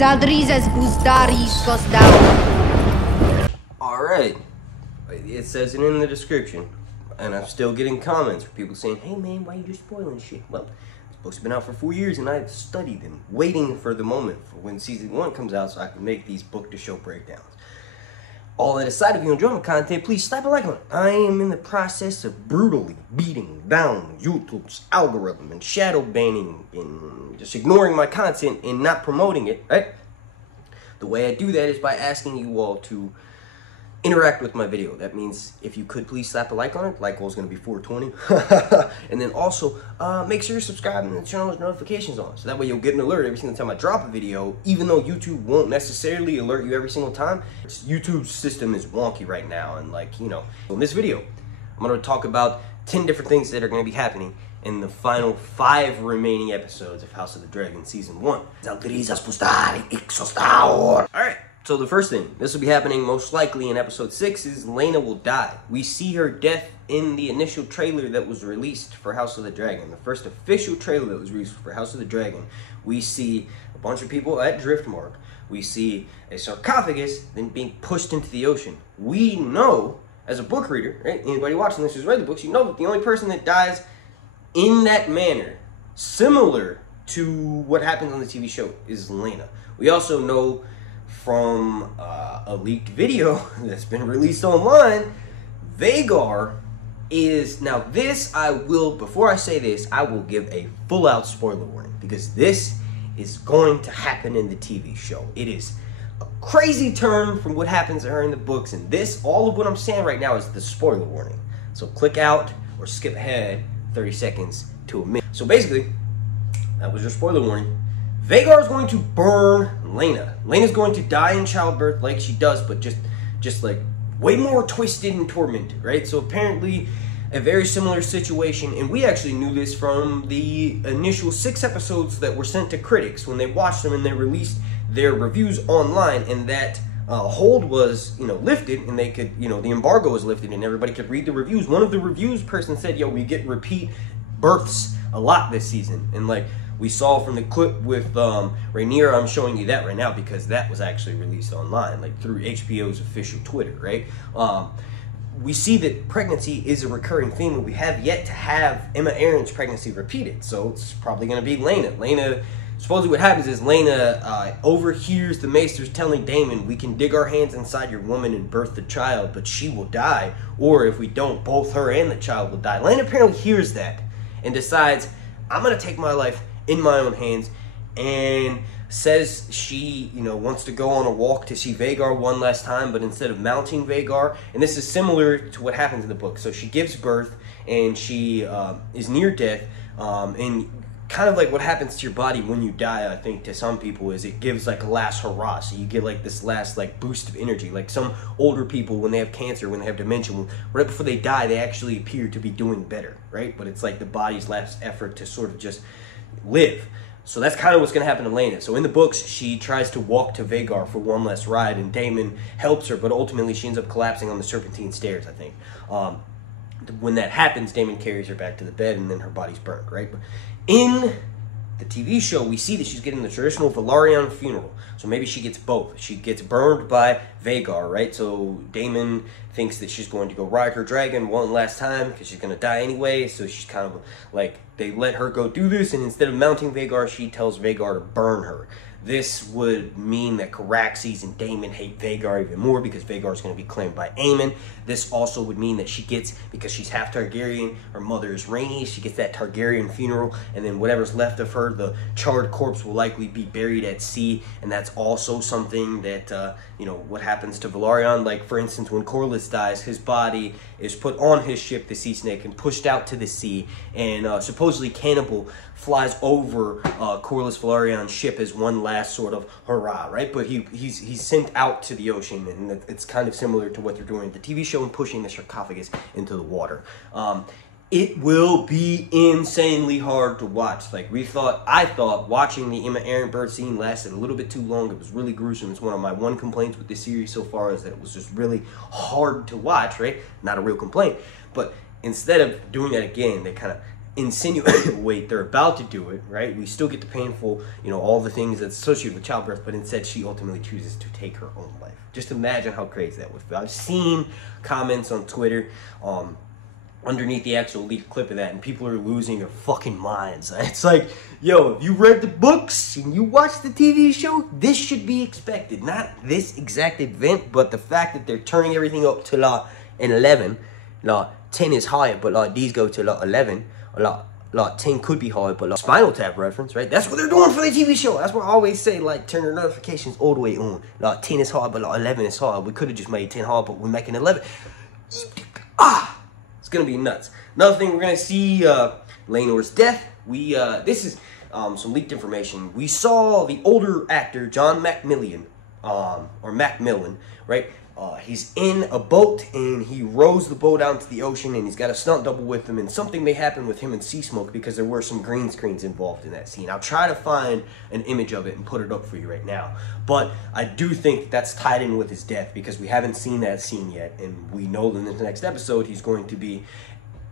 Zaldrizes Buzdaris goes down. Alright. It says it in the description. And I'm still getting comments from people saying, hey man, why you just spoiling shit? Well, this book's been out for 4 years and I've studied and waiting for the moment for when season 1 comes out so I can make these book-to-show breakdowns. All that aside, if you enjoy my content, please slap a like on it. I am in the process of brutally beating down YouTube's algorithm and shadow banning and just ignoring my content and not promoting it, right? The way I do that is by asking you all to interact with my video. That means if you could please slap a like on it. Like goal is going to be 420. And then also make sure you're subscribing and turn those notifications on. So that way you'll get an alert every single time I drop a video, even though YouTube won't necessarily alert you every single time. YouTube's system is wonky right now. And like, you know, in this video, I'm going to talk about 10 different things that are going to be happening in the final 5 remaining episodes of House of the Dragon Season 1. Alright. So the first thing, this will be happening most likely in episode 6, is Laena will die. We see her death in the initial trailer that was released for House of the Dragon. The first official trailer that was released for House of the Dragon. We see a bunch of people at Driftmark. We see a sarcophagus then being pushed into the ocean. We know, as a book reader, right, anybody watching this who's read the books, you know that the only person that dies in that manner, similar to what happens on the TV show, is Laena. We also know from a leaked video that's been released online, Vhagar is, now this I will, before I say this, I will give a full out spoiler warning, because this is going to happen in the TV show. It is a crazy turn from what happens to her in the books, and this, all of what I'm saying right now is the spoiler warning. So click out or skip ahead 30 seconds to a minute. So basically, that was your spoiler warning. Vhagar is going to burn Laena. Laena's going to die in childbirth like she does, but just like way more twisted and tormented, right? So apparently a very similar situation, and we actually knew this from the initial 6 episodes that were sent to critics when they watched them and they released their reviews online, and that hold was, you know, lifted, and they could, you know, the embargo was lifted and everybody could read the reviews. One of the reviews person said, yo, we get repeat births a lot this season, and like we saw from the clip with Rhaenyra, I'm showing you that right now because that was actually released online, like through HBO's official Twitter, right? We see that pregnancy is a recurring theme, and we have yet to have Aemma Arryn's pregnancy repeated, so it's probably going to be Laena. Laena, supposedly what happens is Laena overhears the maesters telling Daemon, we can dig our hands inside your woman and birth the child, but she will die, or if we don't, both her and the child will die. Laena apparently hears that and decides, I'm going to take my life in my own hands, and says she, you know, wants to go on a walk to see Vhagar one last time, but instead of mounting Vhagar, and this is similar to what happens in the book. So she gives birth, and she is near death, and kind of like what happens to your body when you die, I think, to some people, is it gives like a last hurrah. So you get like this last like boost of energy. Like some older people, when they have cancer, when they have dementia, right before they die, they actually appear to be doing better, right? But it's like the body's last effort to sort of just live. So that's kind of what's going to happen to Laena. So in the books, she tries to walk to Vhagar for one last ride, and Daemon helps her, but ultimately she ends up collapsing on the Serpentine Stairs, I think. When that happens, Daemon carries her back to the bed, and then her body's burned, right? But in the TV show, we see that she's getting the traditional Velaryon funeral. So maybe she gets both. She gets burned by Vhagar, right? So Daemon thinks that she's going to go ride her dragon one last time because she's going to die anyway. So she's kind of like, they let her go do this, and instead of mounting Vhagar, she tells Vhagar to burn her. This would mean that Caraxes and Daemon hate Vhagar even more because Vhagar is going to be claimed by Aemon. This also would mean that she gets, because she's half Targaryen, her mother is Rhaenys, she gets that Targaryen funeral, and then whatever's left of her, the charred corpse, will likely be buried at sea, and that's also something that, you know, what happens to Velaryon. Like, for instance, when Corlys dies, his body is put on his ship, the Sea Snake, and pushed out to the sea, and supposedly Cannibal flies over Corlys Velaryon's ship as one last sort of hurrah, right? But he's sent out to the ocean, and it's kind of similar to what they're doing in the TV show and pushing the sarcophagus into the water. It will be insanely hard to watch. Like I thought watching the Aemma Arryn birth scene lasted a little bit too long. It was really gruesome. It's one of my complaints with this series so far, is that it was just really hard to watch, right? Not a real complaint. But instead of doing that again, they kind of insinuate they're about to do it, right? We still get the painful, all the things that's associated with childbirth, but instead she ultimately chooses to take her own life. Just imagine how crazy that would feel. I've seen comments on Twitter underneath the actual leaked clip of that, and people are losing their fucking minds. It's like, yo, if you read the books and you watched the TV show, this should be expected. Not this exact event, but the fact that they're turning everything up to like an 11. Like 10 is higher, but like these go to like 11. Like 10 could be higher, but like Spinal Tap reference, right? That's what they're doing for the TV show. That's what I always say, like turn your notifications all the way on. Like 10 is higher, but like 11 is higher. We could have just made 10 higher, but we're making 11. It's gonna be nuts. Another thing, we're gonna see Laenor's death. This is some leaked information. We saw the older actor John Macmillan, or Macmillan, right? He's in a boat and he rows the boat out into the ocean, and he's got a stunt double with him, and something may happen with him and Seasmoke because there were some green screens involved in that scene. I'll try to find an image of it and put it up for you right now. But I do think that's tied in with his death because we haven't seen that scene yet, and we know that in the next episode he's going to be...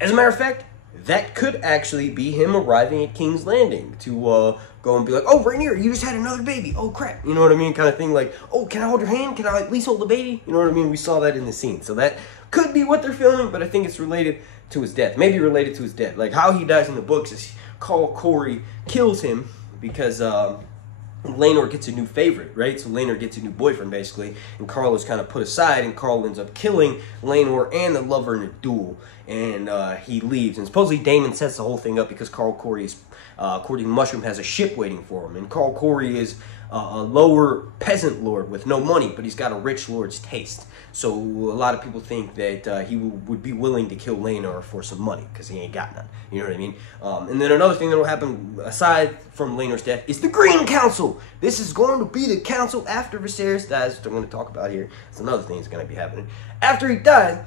As a matter of fact, that could actually be him arriving at King's Landing to go and be like, oh, Rhaenyra, you just had another baby. Oh, crap. You know what I mean? Kind of thing like, oh, can I hold your hand? Can I at least hold the baby? You know what I mean? We saw that in the scene. So that could be what they're filming, but I think it's related to his death. Maybe related to his death. Like how he dies in the books is Carl Corey kills him because Laenor gets a new favorite, right? So Laenor gets a new boyfriend, basically, and Carl is kind of put aside, and Carl ends up killing Laenor and the lover in a duel, and he leaves. And supposedly Daemon sets the whole thing up because Carl Corey is, according to Mushroom, has a ship waiting for him, and Carl Corey is a lower peasant lord with no money, but he's got a rich lord's taste. So a lot of people think that he would be willing to kill Laenor for some money because he ain't got none. You know what I mean? And then another thing that will happen aside from Laenor's death is the Green Council. This is going to be the council after Viserys dies, which I'm going to talk about here. It's another thing that's going to be happening. After he dies,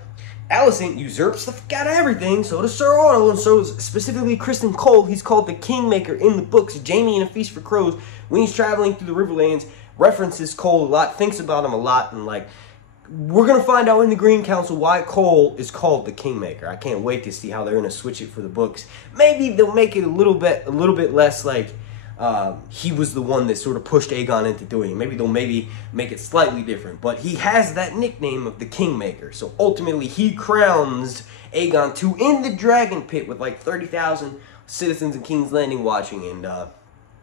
Alicent usurps the fuck out of everything. So does Ser Otto, and so specifically Kristen Cole. He's called the Kingmaker in the books. Jaime in A Feast for Crows, when he's traveling through the Riverlands, references Cole a lot, thinks about him a lot, and like, we're going to find out in the Green Council why Cole is called the Kingmaker. I can't wait to see how they're going to switch it for the books. Maybe they'll make it a little bit less like he was the one that sort of pushed Aegon into doing it. Maybe they'll make it slightly different. But he has that nickname of the Kingmaker. So ultimately he crowns Aegon II in the Dragon Pit with like 30,000 citizens in King's Landing watching, and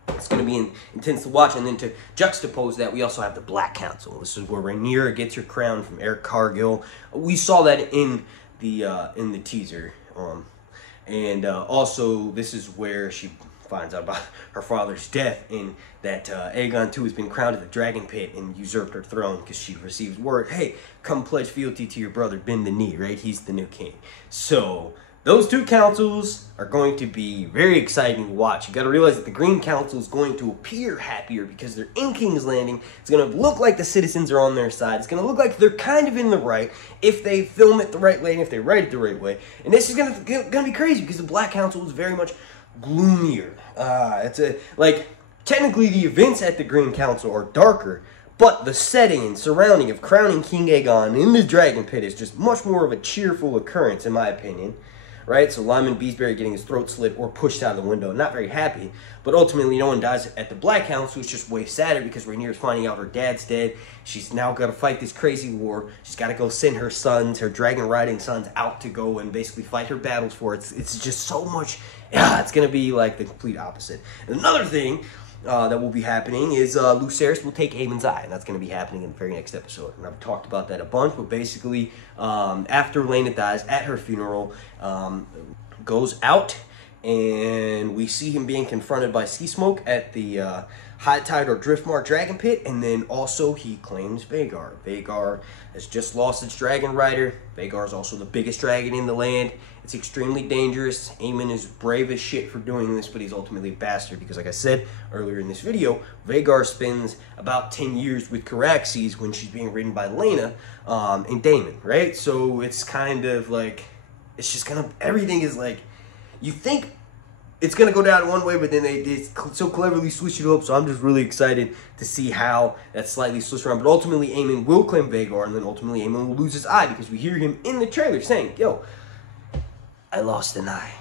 it's going to be intense to watch. And then to juxtapose that, we also have the Black Council. This is where Rhaenyra gets her crown from Eric Cargill. We saw that in the teaser. And also, this is where she finds out about her father's death, and that Aegon II has been crowned at the Dragon Pit and usurped her throne because she received word, hey, come pledge fealty to your brother, bend the knee, right? He's the new king. So those two councils are going to be very exciting to watch. You got to realize that the Green Council is going to appear happier because they're in King's Landing. It's going to look like the citizens are on their side. It's going to look like they're kind of in the right if they film it the right way and if they write it the right way. And this is going to be crazy because the Black Council is very much gloomier. Technically the events at the Green Council are darker, but the setting and surrounding of crowning King Aegon in the Dragon Pit is just much more of a cheerful occurrence, in my opinion. Right? So Lyman Beesbury getting his throat slit or pushed out of the window, not very happy. But ultimately, no one dies at the Black Council. It's just way sadder because Rhaenyra's finding out her dad's dead. She's now got to fight this crazy war. She's got to go send her sons, her dragon riding sons, out to go and basically fight her battles for it. It's just so much. Yeah, it's going to be like the complete opposite. And another thing that will be happening is Lucerys will take Aemon's eye, and that's going to be happening in the very next episode. And I've talked about that a bunch, but basically, after Laena dies at her funeral, goes out, and we see him being confronted by Seasmoke at the High Tide or Driftmark Dragon Pit, and then also he claims Vhagar. Vhagar has just lost its dragon rider. Vhagar is also the biggest dragon in the land. It's extremely dangerous. Aemon is brave as shit for doing this, but he's ultimately a bastard because, like I said earlier in this video, Vhagar spends about 10 years with Caraxes when she's being ridden by Laena and Daemon, right? So it's kind of like, it's just kind of, everything is like, you think it's going to go down one way, but then they so cleverly switch it up, so I'm just really excited to see how that slightly switched around. But ultimately, Aemon will claim Vhagar, and then ultimately Aemon will lose his eye because we hear him in the trailer saying, yo, I lost an eye,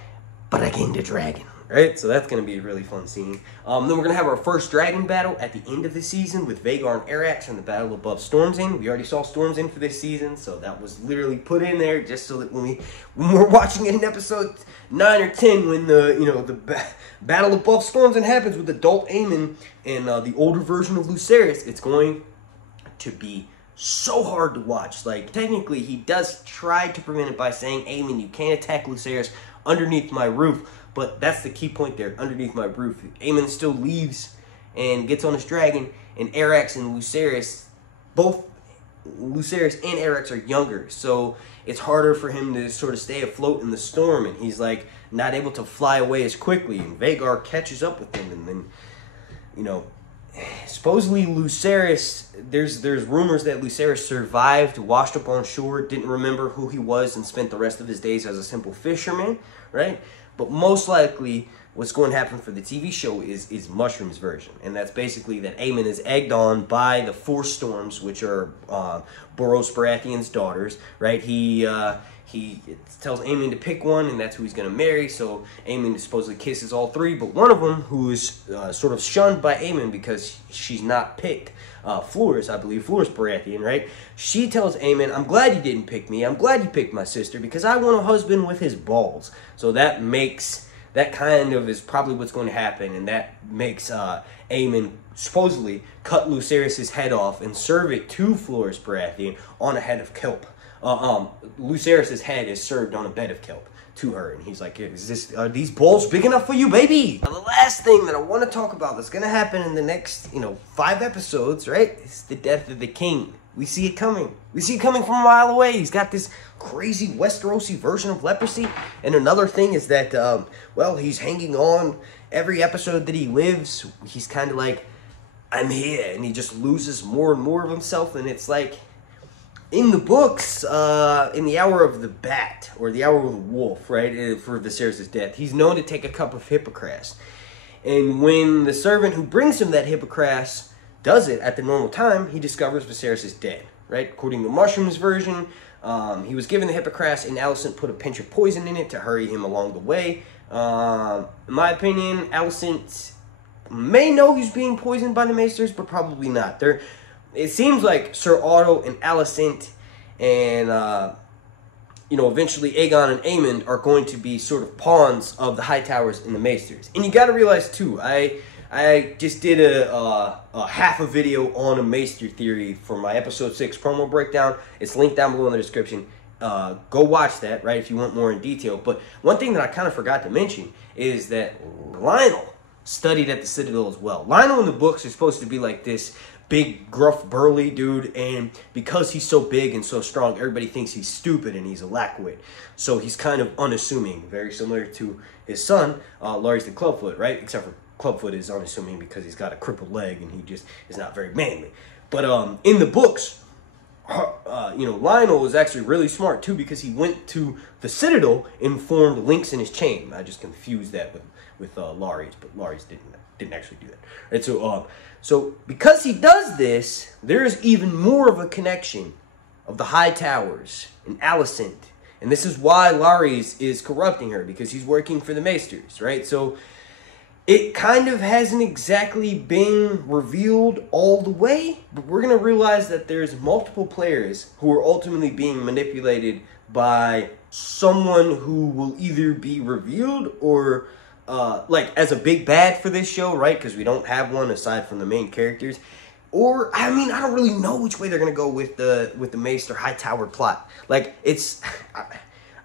Bragging the dragon. Right, so that's going to be a really fun scene. Then we're going to have our first dragon battle at the end of the season with Vhagar and Arax in the battle above Storm's-End. We already saw Storm's-End for this season, so that was literally put in there just so that when we're watching it in episode 9 or 10, when the battle above Storm's-End happens with adult Aemon and the older version of Lucerys, it's going to be so hard to watch. Like, technically, he does try to prevent it by saying, Aemon, you can't attack Lucerys underneath my roof. But that's the key point there, underneath my roof. Aemon still leaves and gets on his dragon, and Arax and Lucerys, both Lucerys and Arax are younger. So it's harder for him to sort of stay afloat in the storm, and he's like not able to fly away as quickly. And Vhagar catches up with him, and then, supposedly Lucerys, there's rumors that Lucerys survived, washed up on shore, didn't remember who he was, and spent the rest of his days as a simple fisherman, right? But most likely, what's going to happen for the TV show is Mushroom's version. And that's basically that Aemon is egged on by the Four Storms, which are Boros Baratheon's daughters, right? He tells Aemon to pick one, and that's who he's going to marry. So Aemon supposedly kisses all three, but one of them, who is sort of shunned by Aemon because she's not picked, Flores, I believe, Flores Baratheon, right? She tells Aemon, I'm glad you didn't pick me. I'm glad you picked my sister because I want a husband with his balls. So that kind of is probably what's going to happen, and that makes Aemon supposedly cut Lucerys' head off and serve it to Flores Baratheon on a head of kelp. Lucerys' head is served on a bed of kelp to her, and he's like, are these balls big enough for you, baby? Now, the last thing that I want to talk about that's going to happen in the next, 5 episodes, right, is the death of the king. We see it coming. We see it coming from a mile away. He's got this crazy Westerosi version of leprosy, and another thing is that, he's hanging on every episode that he lives. He's kind of like, I'm here, and he just loses more and more of himself, and it's like, in the books, in the Hour of the Bat, or the Hour of the Wolf, right, for Viserys' death, he's known to take a cup of Hippocras. And when the servant who brings him that Hippocras does it at the normal time, he discovers Viserys is dead, right? According to Mushroom's version, he was given the Hippocras, and Alicent put a pinch of poison in it to hurry him along the way. In my opinion, Alicent may know he's being poisoned by the Maesters, but probably not. It seems like Sir Otto and Alicent and, eventually Aegon and Aemon are going to be sort of pawns of the Hightowers and the Maesters. And you got to realize, too, I just did a half a video on a Maester theory for my episode 6 promo breakdown. It's linked down below in the description. Go watch that, right, if you want more in detail. But one thing that I kind of forgot to mention is that Lionel studied at the Citadel as well. Lionel in the books is supposed to be like this big, gruff, burly dude, and because he's so big and so strong, everybody thinks he's stupid and he's a lackwit. So he's kind of unassuming, very similar to his son, Larys the Clubfoot, right? Except for Clubfoot is unassuming because he's got a crippled leg and he just is not very manly. But in the books, Lionel was actually really smart too because he went to the Citadel and formed links in his chain. I just confused that with Larys, but Larys didn't actually do that. Right? So because he does this, there's even more of a connection of the Hightowers and Alicent. And this is why Larys is corrupting her, because he's working for the Maesters, right? So it kind of hasn't exactly been revealed all the way, but we're going to realize that there's multiple players who are ultimately being manipulated by someone who will either be revealed or as a big bad for this show, right? Because we don't have one aside from the main characters. Or, I don't really know which way they're going to go with the Maester Hightower plot. Like,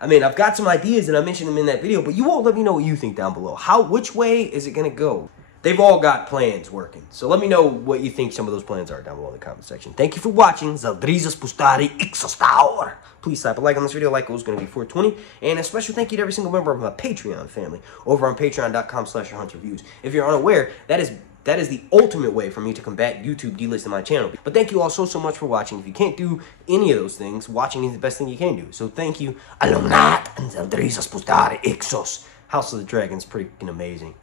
I've got some ideas and I mentioned them in that video, but you all let me know what you think down below. Which way is it going to go? They've all got plans working. So let me know what you think some of those plans are down below in the comment section. Thank you for watching. Zaldrizas Pustari Ixostaur. Please slap a like on this video. Like goal is going to be 420. And a special thank you to every single member of my Patreon family over on patreon.com/HunterViews. If you're unaware, that is the ultimate way for me to combat YouTube delisting my channel. But thank you all so much for watching. If you can't do any of those things, watching is the best thing you can do. So thank you. Alumnat and Zaldrizas Pustari Ixos. House of the Dragon's pretty amazing.